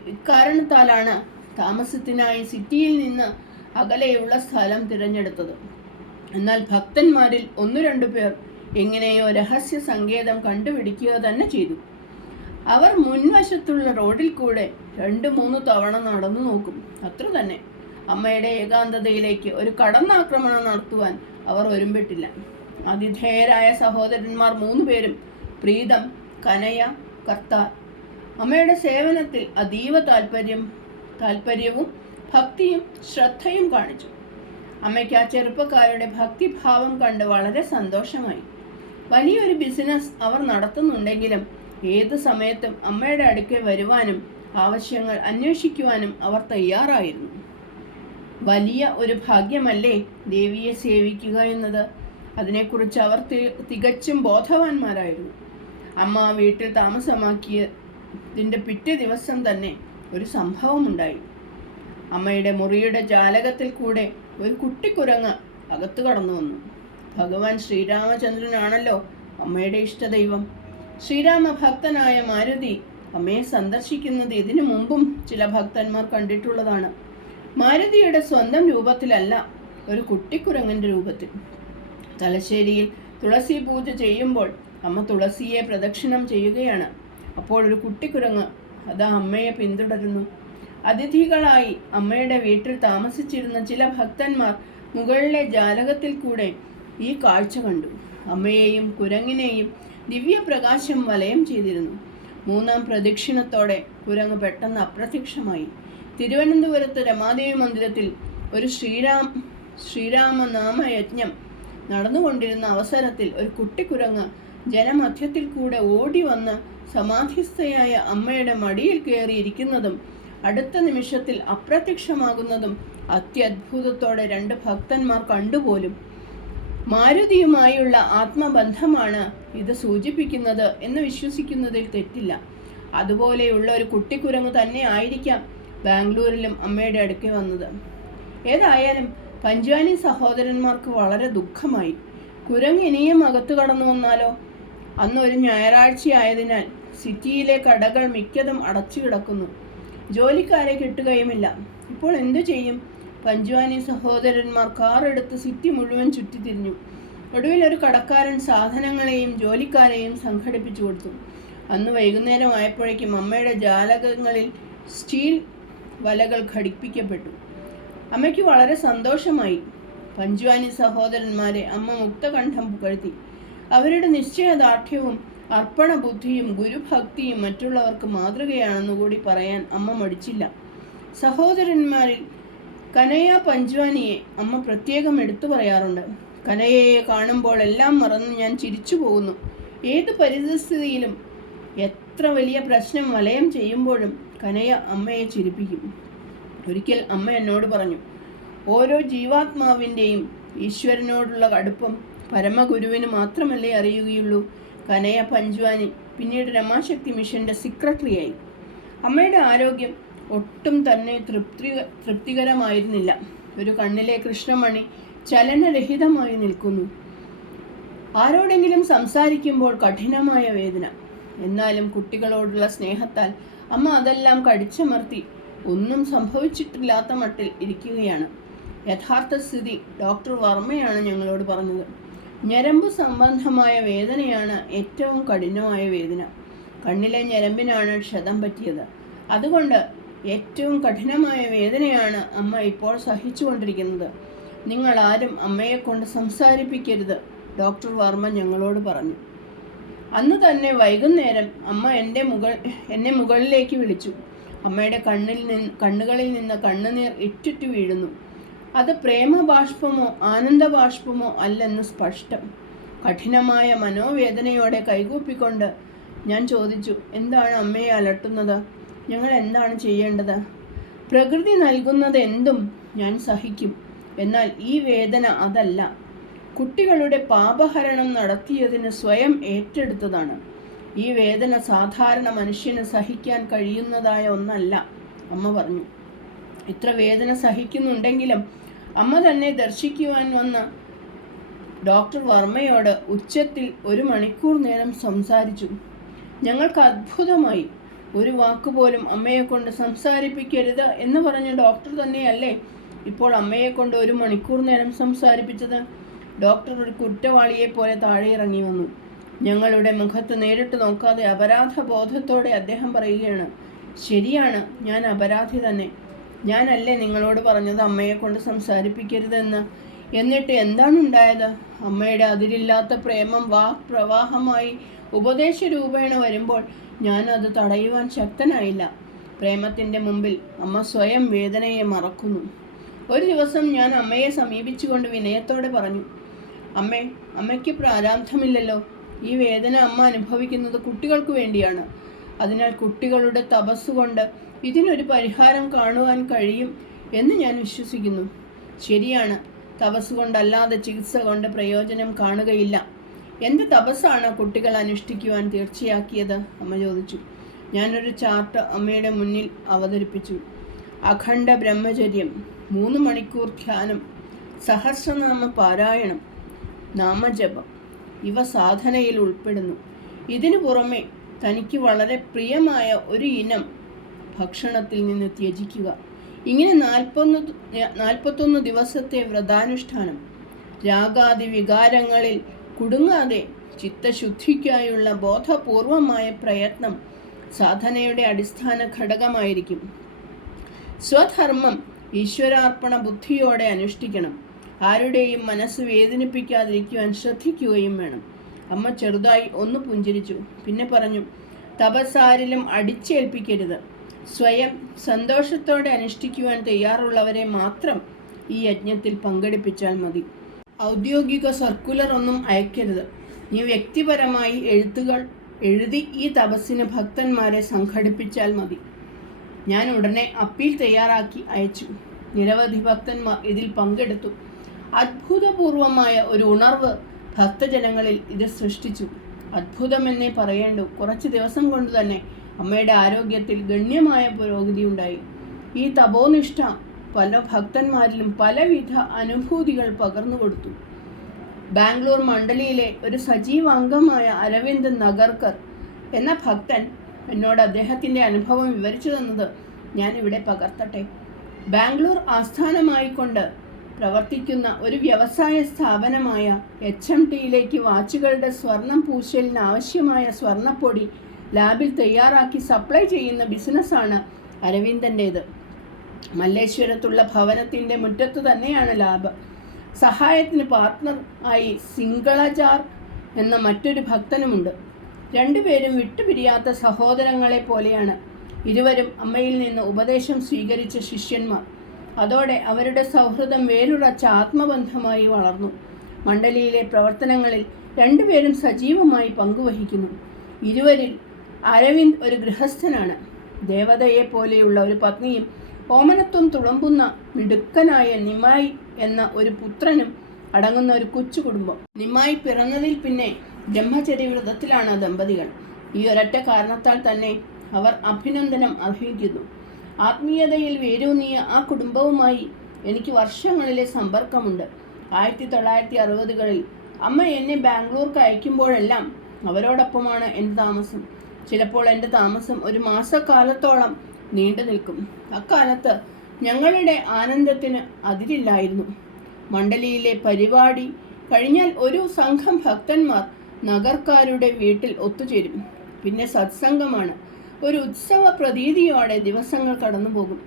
ഇക്കാരണത്താലാണ് താമസത്തിനായി സിറ്റിയിൽ നിന്ന് അകലെയുള്ള സ്ഥലം തിരഞ്ഞെടുത്തത്. എന്നാൽ ഭക്തന്മാരിൽ ഒന്നു രണ്ടു പേർ എങ്ങനെയോ രഹസ്യ സങ്കേതം കണ്ടുപിടിക്കുക തന്നെ ചെയ്തു. അവർ മുൻവശത്തുള്ള റോഡിൽ കൂടെ രണ്ട് മൂന്ന് തവണ നടന്നു നോക്കും. അത്ര തന്നെ അമ്മയുടെ ഏകാന്തതയിലേക്ക് ഒരു കടന്നാക്രമണം നടത്തുവാൻ അവർ ഒരുമ്പിട്ടില്ല. അതിധേയരായ സഹോദരന്മാർ മൂന്നു പേരും പ്രീതം കനയ കർത്താർ അമ്മയുടെ സേവനത്തിൽ അതീവ താല്പര്യം താല്പര്യവും ഭക്തിയും ശ്രദ്ധയും കാണിച്ചു. അമ്മയ്ക്ക് ആ ചെറുപ്പക്കാരുടെ ഭക്തിഭാവം കണ്ട് വളരെ സന്തോഷമായി. വലിയൊരു ബിസിനസ് അവർ നടത്തുന്നുണ്ടെങ്കിലും ഏത് സമയത്തും അമ്മയുടെ അടുക്കൽ വരുവാനും ആവശ്യങ്ങൾ അന്വേഷിക്കുവാനും അവർ തയ്യാറായിരുന്നു. വലിയ ഒരു ഭാഗ്യമല്ലേ ദേവിയെ സേവിക്കുക എന്നത്? അതിനെക്കുറിച്ച് അവർ തികച്ചും ബോധവാന്മാരായിരുന്നു. അമ്മ വീട്ടിൽ താമസമാക്കിയതിന്റെ പിറ്റേ ദിവസം തന്നെ ഒരു സംഭവമുണ്ടായി. അമ്മയുടെ മുറിയുടെ ജാലകത്തിൽ കൂടെ ഒരു കുട്ടിക്കുരങ്ങ് അകത്തു കടന്നു വന്നു. ഭഗവാൻ ശ്രീരാമചന്ദ്രനാണല്ലോ അമ്മയുടെ ഇഷ്ടദൈവം. ശ്രീരാമ ഭക്തനായ മാരുതി അമ്മയെ സന്ദർശിക്കുന്നത് ഇതിനു മുമ്പും ചില ഭക്തന്മാർ കണ്ടിട്ടുള്ളതാണ്. മാരുതിയുടെ സ്വന്തം രൂപത്തിലല്ല ഒരു കുട്ടിക്കുരങ്ങന്റെ രൂപത്തിൽ. തലശ്ശേരിയിൽ തുളസി പൂജ ചെയ്യുമ്പോൾ അമ്മ തുളസിയെ പ്രദക്ഷിണം ചെയ്യുകയാണ്. അപ്പോൾ ഒരു കുട്ടിക്കുരങ്ങ് അത് അമ്മയെ പിന്തുടരുന്നു. അതിഥികളായി അമ്മയുടെ വീട്ടിൽ താമസിച്ചിരുന്ന ചില ഭക്തന്മാർ മുകളിലെ ജാലകത്തിൽ കൂടെ ഈ കാഴ്ച കണ്ടു. അമ്മയെയും കുരങ്ങിനെയും ദിവ്യപ്രകാശം വലയം ചെയ്തിരുന്നു. മൂന്നാം പ്രദക്ഷിണത്തോടെ കുരങ്ങ് പെട്ടെന്ന് അപ്രത്യക്ഷമായി. തിരുവനന്തപുരത്ത് രമാദേവി മന്ദിരത്തിൽ ഒരു ശ്രീരാം ശ്രീരാമനാമയജ്ഞം നടന്നുകൊണ്ടിരുന്ന അവസരത്തിൽ ഒരു കുട്ടിക്കുരങ്ങ് ജനമധ്യത്തിൽ കൂടെ ഓടി വന്ന് സമാധിസ്ഥയായ അമ്മയുടെ മടിയിൽ കയറിയിരിക്കുന്നതും അടുത്ത നിമിഷത്തിൽ അപ്രത്യക്ഷമാകുന്നതും അത്യത്ഭുതത്തോടെ രണ്ട് ഭക്തന്മാർ കണ്ടുപോലും മാരുതിയുമായുള്ള ആത്മബന്ധമാണ് ഇത് സൂചിപ്പിക്കുന്നത് എന്ന് വിശ്വസിക്കുന്നതിൽ തെറ്റില്ല. അതുപോലെയുള്ള ഒരു കുട്ടിക്കുരങ്ങ് തന്നെ ആയിരിക്കാം ബാംഗ്ലൂരിലും അമ്മയുടെ അടുക്കെ വന്നത്. ഏതായാലും പഞ്ചാനി സഹോദരന്മാർക്ക് വളരെ ദുഃഖമായി. കുരങ്ങ് ഇനിയും അകത്തു കടന്നു വന്നാലോ? അന്ന് ഒരു ഞായറാഴ്ചയായതിനാൽ സിറ്റിയിലെ കടകൾ മിക്കതും അടച്ചു കിടക്കുന്നു. ജോലിക്കാരെ കിട്ടുകയുമില്ല. ഇപ്പോൾ എന്തു ചെയ്യും? പഞ്ചുവാനി സഹോദരന്മാർ കാർ എടുത്ത് സിറ്റി മുഴുവൻ ചുറ്റിത്തിരിഞ്ഞു. ഒടുവിൽ ഒരു കടക്കാരൻ സാധനങ്ങളെയും ജോലിക്കാരെയും സംഘടിപ്പിച്ചു കൊടുത്തു. അന്ന് വൈകുന്നേരം ആയപ്പോഴേക്കും അമ്മയുടെ ജാലകങ്ങളിൽ സ്റ്റീൽ വലകൾ ഘടിപ്പിക്കപ്പെട്ടു. അമ്മയ്ക്ക് വളരെ സന്തോഷമായി. പഞ്ച്വാനി സഹോദരന്മാരെ അമ്മ മുക്തകണ്ഠം പുകഴ്ത്തി. അവരുടെ നിശ്ചയദാർഢ്യവും അർപ്പണ ബുദ്ധിയും ഗുരുഭക്തിയും മറ്റുള്ളവർക്ക് മാതൃകയാണെന്ന് കൂടി പറയാൻ അമ്മ മടിച്ചില്ല. സഹോദരന്മാരിൽ കനയ പഞ്ച്വാനിയെ അമ്മ പ്രത്യേകം എടുത്തു പറയാറുണ്ട്. കനയയെ കാണുമ്പോൾ എല്ലാം മറന്ന് ഞാൻ ചിരിച്ചു പോകുന്നു ഏത് പരിസ്ഥിതിയിലും എത്ര വലിയ പ്രശ്നം വലയം ചെയ്യുമ്പോഴും കനയ അമ്മയെ ചിരിപ്പിക്കും. ഒരിക്കൽ അമ്മ എന്നോട് പറഞ്ഞു ഓരോ ജീവാത്മാവിന്റെയും ഈശ്വരനോടുള്ള അടുപ്പം പരമഗുരുവിന് മാത്രമല്ലേ അറിയുകയുള്ളൂ? കനയ പഞ്ച്വാനി പിന്നീട് രമാശക്തി മിഷന്റെ സെക്രട്ടറിയായി. അമ്മയുടെ ആരോഗ്യം ഒട്ടും തന്നെ തൃപ്തി തൃപ്തികരമായിരുന്നില്ല. ഒരു കണ്ണിലെ കൃഷ്ണമണി ചലനരഹിതമായി നിൽക്കുന്നു. ആരോടെങ്കിലും സംസാരിക്കുമ്പോൾ കഠിനമായ വേദന. എന്നാലും കുട്ടികളോടുള്ള സ്നേഹത്താൽ അമ്മ അതെല്ലാം കടിച്ചമർത്തി. ഒന്നും സംഭവിച്ചിട്ടില്ലാത്ത മട്ടിൽ ഇരിക്കുകയാണ്. യഥാർത്ഥ സ്ഥിതി ഡോക്ടർ വർമ്മയാണ് ഞങ്ങളോട് പറഞ്ഞത്. ഞരമ്പ് സംബന്ധമായ വേദനയാണ് ഏറ്റവും കഠിനമായ വേദന. കണ്ണിലെ ഞരമ്പിനാണ് ക്ഷതം പറ്റിയത്. അതുകൊണ്ട് ഏറ്റവും കഠിനമായ വേദനയാണ് അമ്മ ഇപ്പോൾ സഹിച്ചുകൊണ്ടിരിക്കുന്നത്. നിങ്ങൾ ആരും അമ്മയെ കൊണ്ട് സംസാരിപ്പിക്കരുത് ഡോക്ടർ വർമ്മ ഞങ്ങളോട് പറഞ്ഞു. അന്ന് തന്നെ വൈകുന്നേരം അമ്മ എന്റെ മുകൾ എന്നെ മുകളിലേക്ക് വിളിച്ചു. അമ്മയുടെ കണ്ണിൽ നിന്ന് കണ്ണുകളിൽ നിന്ന് കണ്ണുനീർ ഇറ്റിറ്റു വീഴുന്നു. അത് പ്രേമബാഷ്പമോ ആനന്ദബാഷ്പമോ അല്ലെന്ന് സ്പഷ്ടം. കഠിനമായ മനോവേദനയോടെ കൈകൂപ്പിക്കൊണ്ട് ഞാൻ ചോദിച്ചു എന്താണ് അമ്മയെ അലട്ടുന്നത്? ഞങ്ങൾ എന്താണ് ചെയ്യേണ്ടത്? പ്രകൃതി നൽകുന്നത് എന്തും ഞാൻ സഹിക്കും. എന്നാൽ ഈ വേദന അതല്ല. കുട്ടികളുടെ പാപഹരണം നടത്തിയതിന് സ്വയം ഏറ്റെടുത്തതാണ്. ഈ വേദന സാധാരണ മനുഷ്യന് സഹിക്കാൻ കഴിയുന്നതായ ഒന്നല്ല അമ്മ പറഞ്ഞു. ഇത്ര വേദന സഹിക്കുന്നുണ്ടെങ്കിലും അമ്മ തന്നെ ദർശിക്കുവാൻ വന്ന ഡോക്ടർ വർമ്മയോട് ഉച്ചത്തിൽ ഒരു മണിക്കൂർ നേരം സംസാരിച്ചു. ഞങ്ങൾക്ക് അത്ഭുതമായി. ഒരു വാക്കുപോലും അമ്മയെ കൊണ്ട് സംസാരിപ്പിക്കരുത് എന്ന് പറഞ്ഞ ഡോക്ടർ തന്നെയല്ലേ ഇപ്പോൾ അമ്മയെ കൊണ്ട് ഒരു മണിക്കൂർ നേരം സംസാരിപ്പിച്ചത്? ഡോക്ടർ ഒരു കുറ്റവാളിയെ പോലെ താഴെ ഇറങ്ങി വന്നു. ഞങ്ങളുടെ മുഖത്ത് നേരിട്ട് നോക്കാതെ അപരാധ ബോധത്തോടെ അദ്ദേഹം പറയുകയാണ് ശരിയാണ് ഞാൻ അപരാധി തന്നെ. ഞാനല്ലേ നിങ്ങളോട് പറഞ്ഞത് അമ്മയെ കൊണ്ട് സംസാരിപ്പിക്കരുതെന്ന്? എന്നിട്ട് എന്താണ് ഉണ്ടായത് അമ്മയുടെ അതിരില്ലാത്ത പ്രേമം വാക് പ്രവാഹമായി ഉപദേശ രൂപേണ വരുമ്പോൾ ഞാൻ അത് തടയുവാൻ ശക്തനായില്ല. പ്രേമത്തിന്റെ മുമ്പിൽ അമ്മ സ്വയം വേദനയെ മറക്കുന്നു. ഒരു ദിവസം ഞാൻ അമ്മയെ സമീപിച്ചുകൊണ്ട് വിനയത്തോടെ പറഞ്ഞു അമ്മേ അമ്മയ്ക്ക് പ്രാരാബ്ധമില്ലല്ലോ. ഈ വേദന അമ്മ അനുഭവിക്കുന്നത് കുട്ടികൾക്ക് വേണ്ടിയാണ്. അതിനാൽ കുട്ടികളുടെ തപസ്സുകൊണ്ട് ഇതിനൊരു പരിഹാരം കാണുവാൻ കഴിയും എന്ന് ഞാൻ വിശ്വസിക്കുന്നു. ശരിയാണ്. തപസ് കൊണ്ടല്ലാതെ ചികിത്സ കൊണ്ട് പ്രയോജനം കാണുകയില്ല. എന്ത് തപസ്സാണ് കുട്ടികൾ അനുഷ്ഠിക്കുവാൻ തീർച്ചയാക്കിയത്? അമ്മ ചോദിച്ചു. ഞാനൊരു ചാർട്ട് അമ്മയുടെ മുന്നിൽ അവതരിപ്പിച്ചു. അഖണ്ഡ ബ്രഹ്മചര്യം മൂന്ന് മണിക്കൂർ ധ്യാനം സഹസ്രനാമ പാരായണം നാമജപം. ഇവ സാധനയിൽ ഉൾപ്പെടുന്നു. ഇതിനു പുറമെ തനിക്ക് വളരെ പ്രിയമായ ഒരു ഇനം ഭക്ഷണത്തിൽ നിന്ന് ത്യജിക്കുക. ഇങ്ങനെ നാൽപ്പൊന്ന് നാൽപ്പത്തൊന്ന് ദിവസത്തെ വ്രതാനുഷ്ഠാനം രാഗാദി വികാരങ്ങളിൽ കുടുങ്ങാതെ ചിത്തശുദ്ധിക്കായുള്ള ബോധപൂർവമായ പ്രയത്നം സാധനയുടെ അടിസ്ഥാന ഘടകമായിരിക്കും. സ്വധർമ്മം ഈശ്വരാർപ്പണ ബുദ്ധിയോടെ അനുഷ്ഠിക്കണം. ആരുടെയും മനസ്സ് വേദനിപ്പിക്കാതിരിക്കുവാൻ ശ്രദ്ധിക്കുകയും വേണം. അമ്മ ചെറുതായി ഒന്ന് പുഞ്ചിരിച്ചു. പിന്നെ പറഞ്ഞു തപസ്സാരിലും അടിച്ചേൽപ്പിക്കരുത്. സ്വയം സന്തോഷത്തോടെ അനുഷ്ഠിക്കുവാൻ തയ്യാറുള്ളവരെ മാത്രം ഈ യജ്ഞത്തിൽ പങ്കെടുപ്പിച്ചാൽ മതി. ഔദ്യോഗിക സർക്കുലർ ഒന്നും അയക്കരുത്. നീ വ്യക്തിപരമായി എഴുത്തുകൾ എഴുതി ഈ തപസ്സിന് ഭക്തന്മാരെ സംഘടിപ്പിച്ചാൽ മതി. ഞാൻ ഉടനെ അപ്പീൽ തയ്യാറാക്കി അയച്ചു. നിരവധി ഭക്തന്മാർ ഇതിൽ പങ്കെടുത്തു. അത്ഭുതപൂർവമായ ഒരു ഉണർവ് ഭക്തജനങ്ങളിൽ ഇത് സൃഷ്ടിച്ചു. അത്ഭുതമെന്നേ പറയേണ്ടു. കുറച്ച് ദിവസം കൊണ്ട് തന്നെ അമ്മയുടെ ആരോഗ്യത്തിൽ ഗണ്യമായ പുരോഗതി ഉണ്ടായി. ഈ തപോനിഷ്ഠ പല ഭക്തന്മാരിലും പലവിധ അനുഭൂതികൾ പകർന്നു കൊടുത്തു. ബാംഗ്ലൂർ മണ്ഡലിയിലെ ഒരു സജീവ അംഗമായ അരവിന്ദ് നഗർക്കർ എന്ന ഭക്തൻ എന്നോട് അദ്ദേഹത്തിന്റെ അനുഭവം വിവരിച്ചു തന്നത് ഞാൻ ഇവിടെ പകർത്തട്ടെ. ബാംഗ്ലൂർ ആസ്ഥാനമായിക്കൊണ്ട് പ്രവർത്തിക്കുന്ന ഒരു വ്യവസായ സ്ഥാപനമായ എച്ച് എം ടിയിലേക്ക് വാച്ചുകളുടെ സ്വർണം പൂശലിന് ആവശ്യമായ സ്വർണപ്പൊടി ലാബിൽ തയ്യാറാക്കി സപ്ലൈ ചെയ്യുന്ന ബിസിനസ്സാണ് അരവിന്ദന്റേത്. മല്ലേശ്വരത്തുള്ള ഭവനത്തിന്റെ മുറ്റത്ത് തന്നെയാണ് ലാബ്. സഹായത്തിന് പാർട്ട്ണർ ആയി സിംഗളജാർ എന്ന മറ്റൊരു ഭക്തനുമുണ്ട്. രണ്ടുപേരും വിട്ടുപിരിയാത്ത സഹോദരങ്ങളെ പോലെയാണ്. ഇരുവരും അമ്മയിൽ നിന്ന് ഉപദേശം സ്വീകരിച്ച ശിഷ്യന്മാർ. അതോടെ അവരുടെ സൗഹൃദം വേരുറച്ച ആത്മബന്ധമായി വളർന്നു. മണ്ഡലിയിലെ പ്രവർത്തനങ്ങളിൽ രണ്ടുപേരും സജീവമായി പങ്കുവഹിക്കുന്നു. ഇരുവരിൽ അരവിന്ദ് ഒരു ഗൃഹസ്ഥനാണ്. ദേവതയെ പോലെയുള്ള ഒരു പത്നിയും ഓമനത്വം തുളമ്പുന്ന മിടുക്കനായ നിമായി എന്ന ഒരു പുത്രനും അടങ്ങുന്ന ഒരു കൊച്ചു കുടുംബം. നിമായി പിറന്നതിൽ പിന്നെ ബ്രഹ്മചര്യ വ്രതത്തിലാണ് ദമ്പതികൾ. ഈ ഒരൊറ്റ കാരണത്താൽ തന്നെ അവർ അഭിനന്ദനം അർഹിക്കുന്നു. ആത്മീയതയിൽ വേരൂന്നിയ ആ കുടുംബവുമായി എനിക്ക് വർഷങ്ങളിലെ സമ്പർക്കമുണ്ട്. ആയിരത്തി തൊള്ളായിരത്തി അറുപതുകളിൽ അമ്മ എന്നെ ബാംഗ്ലൂർക്ക് അയക്കുമ്പോഴെല്ലാം അവരോടൊപ്പമാണ് എന്റെ താമസം. ചിലപ്പോൾ എന്റെ താമസം ഒരു മാസക്കാലത്തോളം നീണ്ടു നിൽക്കും. അക്കാലത്ത് ഞങ്ങളുടെ ആനന്ദത്തിന് അതിരില്ലായിരുന്നു. മണ്ഡലിയിലെ പരിപാടി കഴിഞ്ഞാൽ ഒരു സംഘം ഭക്തന്മാർ നഗർക്കാരുടെ വീട്ടിൽ ഒത്തുചേരും. പിന്നെ സത്സംഗമാണ്. ഒരു ഉത്സവ പ്രതീതിയോടെ ദിവസങ്ങൾ കടന്നുപോകും.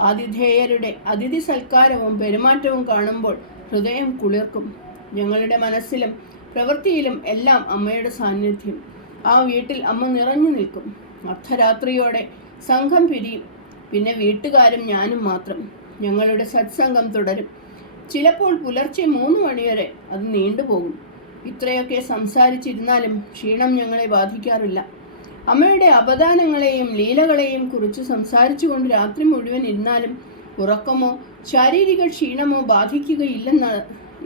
ആതിഥേയരുടെ അതിഥി സൽക്കാരവും പെരുമാറ്റവും കാണുമ്പോൾ ഹൃദയം കുളിർക്കും. ഞങ്ങളുടെ മനസ്സിലും പ്രവൃത്തിയിലും എല്ലാം അമ്മയുടെ സാന്നിധ്യം. ആ വീട്ടിൽ അമ്മ നിറഞ്ഞു നിൽക്കും. അർദ്ധരാത്രിയോടെ സംഘം പിരിയും. പിന്നെ വീട്ടുകാരും ഞാനും മാത്രം. ഞങ്ങളുടെ സത്സംഗം തുടരും. ചിലപ്പോൾ പുലർച്ചെ മൂന്ന് മണിവരെ അത് നീണ്ടുപോകും. ഇത്രയൊക്കെ സംസാരിച്ചിരുന്നാലും ക്ഷീണം ഞങ്ങളെ ബാധിക്കാറില്ല. അമ്മയുടെ അപദാനങ്ങളെയും ലീലകളെയും കുറിച്ച് സംസാരിച്ചുകൊണ്ട് രാത്രി മുഴുവൻ ഇരുന്നാലും ഉറക്കമോ ശാരീരിക ക്ഷീണമോ ബാധിക്കുകയില്ലെന്ന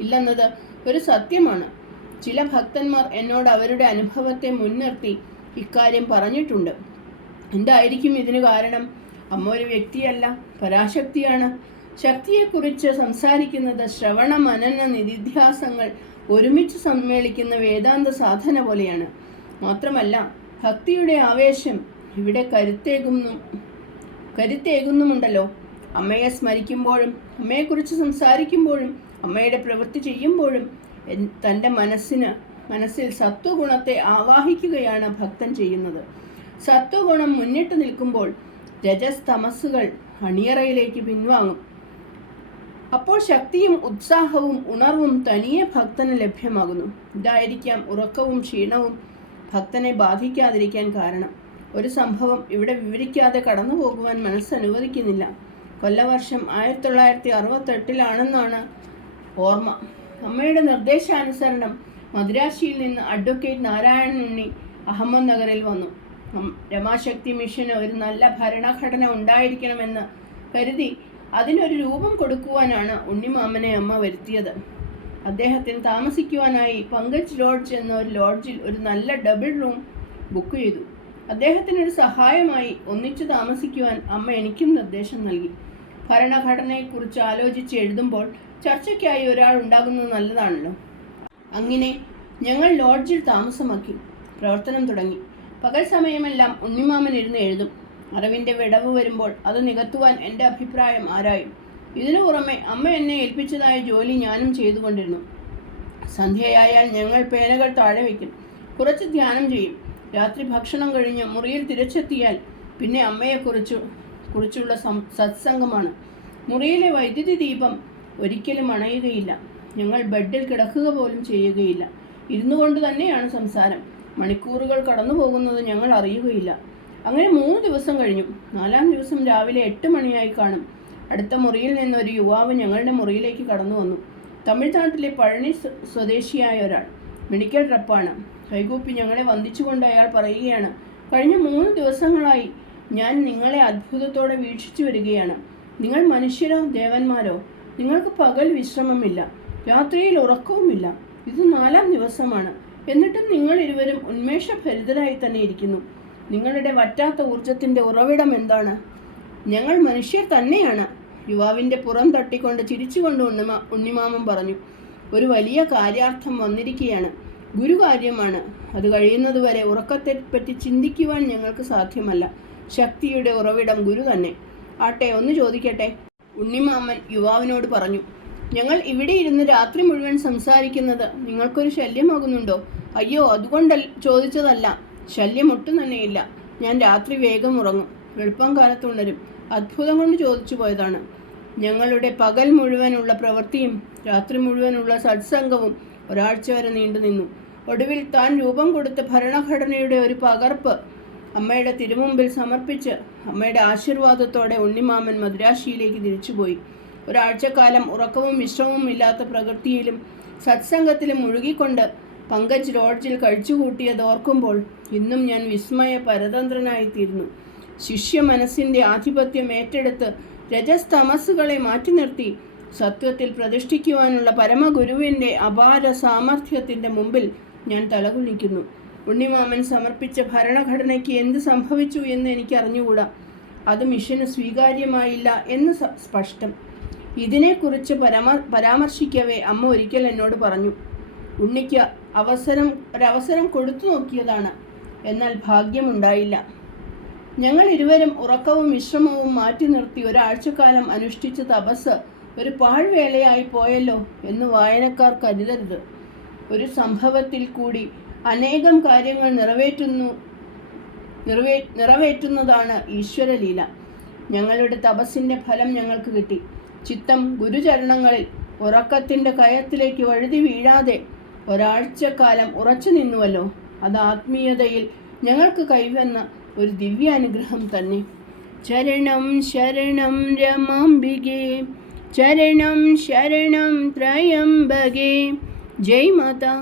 ഇല്ലെന്നത് ഒരു സത്യമാണ്. ചില ഭക്തന്മാർ എന്നോട് അവരുടെ അനുഭവത്തെ മുൻനിർത്തി ഇക്കാര്യം പറഞ്ഞിട്ടുണ്ട്. എന്തായിരിക്കും ഇതിന് കാരണം? അമ്മ ഒരു വ്യക്തിയല്ല പരാശക്തിയാണ്. ശക്തിയെക്കുറിച്ച് സംസാരിക്കുന്നത് ശ്രവണ മനന നിധിധ്യാസങ്ങൾ ഒരുമിച്ച് സമ്മേളിക്കുന്ന വേദാന്ത സാധന പോലെയാണ്. മാത്രമല്ല ഭക്തിയുടെ ആവേശം ഇവിടെ കരുത്തേകുന്നു കരുത്തേകുന്നുമുണ്ടല്ലോ. അമ്മയെ സ്മരിക്കുമ്പോഴും അമ്മയെക്കുറിച്ച് സംസാരിക്കുമ്പോഴും അമ്മയുടെ പ്രവൃത്തി ചെയ്യുമ്പോഴും തന്റെ മനസ്സിന് മനസ്സിൽ സത്വഗുണത്തെ ആവാഹിക്കുകയാണ് ഭക്തൻ ചെയ്യുന്നത്. സത്വഗുണം മുന്നിട്ട് നിൽക്കുമ്പോൾ രജസ് തമസ്സുകൾ അണിയറയിലേക്ക് പിൻവാങ്ങും. അപ്പോൾ ശക്തിയും ഉത്സാഹവും ഉണർവും തനിയെ ഭക്തന് ലഭ്യമാകുന്നു. ഇതായിരിക്കാം ഉറക്കവും ക്ഷീണവും ഭക്തനെ ബാധിക്കാതിരിക്കാൻ കാരണം. ഒരു സംഭവം ഇവിടെ വിവരിക്കാതെ കടന്നു പോകുവാൻ മനസ്സ് അനുവദിക്കുന്നില്ല കൊല്ലവർഷം ആയിരത്തി തൊള്ളായിരത്തി അറുപത്തെട്ടിലാണെന്നാണ് ഓർമ്മ. അമ്മയുടെ നിർദ്ദേശാനുസരണം മദ്രാശിയിൽ നിന്ന് അഡ്വക്കേറ്റ് നാരായണൻ ഉണ്ണി അഹമ്മദ് നഗറിൽ വന്നു. രമാശക്തി മിഷന് ഒരു നല്ല ഭരണഘടന ഉണ്ടായിരിക്കണമെന്ന് കരുതി അതിനൊരു രൂപം കൊടുക്കുവാനാണ് ഉണ്ണിമാമനെ അമ്മ വരുത്തിയത്. അദ്ദേഹത്തിന് താമസിക്കുവാനായി പങ്കജ് ലോഡ്ജ് എന്ന ഒരു ലോഡ്ജിൽ ഒരു നല്ല ഡബിൾ റൂം ബുക്ക് ചെയ്തു. അദ്ദേഹത്തിനൊരു സഹായമായി ഒന്നിച്ചു താമസിക്കുവാൻ അമ്മ എനിക്കും നിർദ്ദേശം നൽകി. ഭരണഘടനയെക്കുറിച്ച് ആലോചിച്ച് എഴുതുമ്പോൾ ചർച്ചയ്ക്കായി ഒരാൾ ഉണ്ടാകുന്നത് നല്ലതാണല്ലോ. അങ്ങനെ ഞങ്ങൾ ലോഡ്ജിൽ താമസമാക്കി. പ്രവർത്തനം തുടങ്ങി. പകൽ സമയമെല്ലാം ഉണ്ണിമാമൻ ഇരുന്ന് എഴുതും. അറിവിന്റെ വിടവ് വരുമ്പോൾ അത് നികത്തുവാൻ എന്റെ അഭിപ്രായം ആരായും ഇതിനു പുറമെ അമ്മ എന്നെ ഏൽപ്പിച്ചതായ ജോലി ഞാനും ചെയ്തുകൊണ്ടിരുന്നു. സന്ധ്യയായാൽ ഞങ്ങൾ പേനകൾ താഴെ വയ്ക്കും. കുറച്ച് ധ്യാനം ചെയ്യും. രാത്രി ഭക്ഷണം കഴിഞ്ഞ് മുറിയിൽ തിരിച്ചെത്തിയാൽ പിന്നെ അമ്മയെക്കുറിച്ച് കുറിച്ചുള്ള സത്സംഗമാണ്. മുറിയിലെ വൈദ്യുതി ദീപം ഒരിക്കലും അണയുകയില്ല. ഞങ്ങൾ ബെഡിൽ കിടക്കുക പോലും ചെയ്യുകയില്ല. ഇരുന്നു കൊണ്ട് തന്നെയാണ് സംസാരം. മണിക്കൂറുകൾ കടന്നു പോകുന്നത് ഞങ്ങൾ അറിയുകയില്ല. അങ്ങനെ മൂന്ന് ദിവസം കഴിഞ്ഞു. നാലാം ദിവസം രാവിലെ എട്ട് മണിയായി കാണും. അടുത്ത മുറിയിൽ നിന്ന് ഒരു യുവാവ് ഞങ്ങളുടെ മുറിയിലേക്ക് കടന്നു വന്നു. തമിഴ്നാട്ടിലെ പഴനി സ്വദേശിയായ ഒരാൾ. മെഡിക്കൽ റപ്പാണ്. കൈകൂപ്പി ഞങ്ങളെ വന്ദിച്ചുകൊണ്ട് അയാൾ പറയുകയാണ് കഴിഞ്ഞ മൂന്ന് ദിവസങ്ങളായി ഞാൻ നിങ്ങളെ അത്ഭുതത്തോടെ വീക്ഷിച്ചു വരികയാണ്. നിങ്ങൾ മനുഷ്യരോ ദേവന്മാരോ? നിങ്ങൾക്ക് പകൽ വിശ്രമമില്ല രാത്രിയിൽ ഉറക്കവുമില്ല. ഇത് നാലാം ദിവസമാണ്. എന്നിട്ടും നിങ്ങൾ ഇരുവരും ഉന്മേഷഭരിതരായി തന്നെ ഇരിക്കുന്നു. നിങ്ങളുടെ വറ്റാത്ത ഊർജത്തിന്റെ ഉറവിടം എന്താണ്? ഞങ്ങൾ മനുഷ്യർ തന്നെയാണ്. യുവാവിന്റെ പുറം തട്ടിക്കൊണ്ട് ചിരിച്ചുകൊണ്ട് ഉണ്ണിമാ ഉണ്ണിമാമൻ പറഞ്ഞു ഒരു വലിയ കാര്യാർത്ഥം വന്നിരിക്കുകയാണ്. ഗുരുകാര്യമാണ്. അത് കഴിയുന്നതുവരെ ഉറക്കത്തെപ്പറ്റി ചിന്തിക്കുവാൻ ഞങ്ങൾക്ക് സാധ്യമല്ല. ശക്തിയുടെ ഉറവിടം ഗുരു തന്നെ. ആട്ടെ ഒന്ന് ചോദിക്കട്ടെ? ഉണ്ണിമാമൻ യുവാവിനോട് പറഞ്ഞു ഞങ്ങൾ ഇവിടെ ഇരുന്ന് രാത്രി മുഴുവൻ സംസാരിക്കുന്നത് നിങ്ങൾക്കൊരു ശല്യമാകുന്നുണ്ടോ? അയ്യോ അതുകൊണ്ടല്ല ചോദിച്ചതല്ല. ശല്യം ഒട്ടും തന്നെയില്ല. ഞാൻ രാത്രി വേഗം ഉറങ്ങും. എളുപ്പം കാലത്ത് അത്ഭുതം കൊണ്ട് ചോദിച്ചു പോയതാണ്. ഞങ്ങളുടെ പകൽ മുഴുവനുള്ള പ്രവൃത്തിയും രാത്രി മുഴുവനുള്ള സത്സംഗവും ഒരാഴ്ച വരെ നീണ്ടു നിന്നു. ഒടുവിൽ താൻ രൂപം കൊടുത്ത ഭരണഘടനയുടെ ഒരു പകർപ്പ് അമ്മയുടെ തിരുമുമ്പിൽ സമർപ്പിച്ച് അമ്മയുടെ ആശീർവാദത്തോടെ ഉണ്ണിമാമൻ മദ്രാശിയിലേക്ക് തിരിച്ചുപോയി. ഒരാഴ്ചക്കാലം ഉറക്കവും വിശ്രമവും ഇല്ലാത്ത പ്രകൃതിയിലും സത്സംഗത്തിലും മുഴുകിക്കൊണ്ട് പങ്കജ് ലോഡ്ജിൽ കഴിച്ചുകൂട്ടിയത് ഓർക്കുമ്പോൾ ഇന്നും ഞാൻ വിസ്മയ പരതന്ത്രനായിത്തീരുന്നു ശിഷ്യ മനസ്സിന്റെ ആധിപത്യം ഏറ്റെടുത്ത് രജസ്തമസ്സുകളെ മാറ്റി നിർത്തി. സത്വത്തിൽ പ്രതിഷ്ഠിക്കുവാനുള്ള പരമഗുരുവിന്റെ അപാര സാമർഥ്യത്തിന്റെ മുമ്പിൽ ഞാൻ തലകുലിക്കുന്നു ഉണ്ണിമാമൻ സമർപ്പിച്ച ഭരണഘടനയ്ക്ക് എന്ത് സംഭവിച്ചു എന്ന് എനിക്ക് അറിഞ്ഞുകൂടാ അത് മിഷന് സ്വീകാര്യമായില്ല എന്ന് സ്പഷ്ടം. ഇതിനെക്കുറിച്ച് പരമ പരാമർശിക്കവേ അമ്മ ഒരിക്കൽ എന്നോട് പറഞ്ഞു. ഉണ്ണിക്ക് അവസരം ഒരവസരം കൊടുത്തു നോക്കിയതാണ്. എന്നാൽ ഭാഗ്യമുണ്ടായില്ല. ഞങ്ങൾ ഇരുവരും ഉറക്കവും വിശ്രമവും മാറ്റി നിർത്തി ഒരാഴ്ചക്കാലം അനുഷ്ഠിച്ച തപസ് ഒരു പാഴ്വേലയായി പോയല്ലോ എന്ന് വായനക്കാർ കരുതരുത്. ഒരു സംഭവത്തിൽ കൂടി അനേകം കാര്യങ്ങൾ നിറവേറ്റുന്നു നിറവേ നിറവേറ്റുന്നതാണ് ഈശ്വരലീല. ഞങ്ങളുടെ തപസ്സിന്റെ ഫലം ഞങ്ങൾക്ക് കിട്ടി. ചിത്തം ഗുരുചരണങ്ങളിൽ ഉറക്കത്തിന്റെ കയത്തിലേക്ക് വഴുതി വീഴാതെ ഒരാഴ്ചക്കാലം ഉറച്ചു നിന്നുവല്ലോ. അത് ആത്മീയതയിൽ ഞങ്ങൾക്ക് കൈവന്ന ഒരു ദിവ്യാനുഗ്രഹം തന്നെ ചരണം ശരണം രമാംബികേ ചരണം ശരണം ത്രയംബകേ ജയ് മാതാ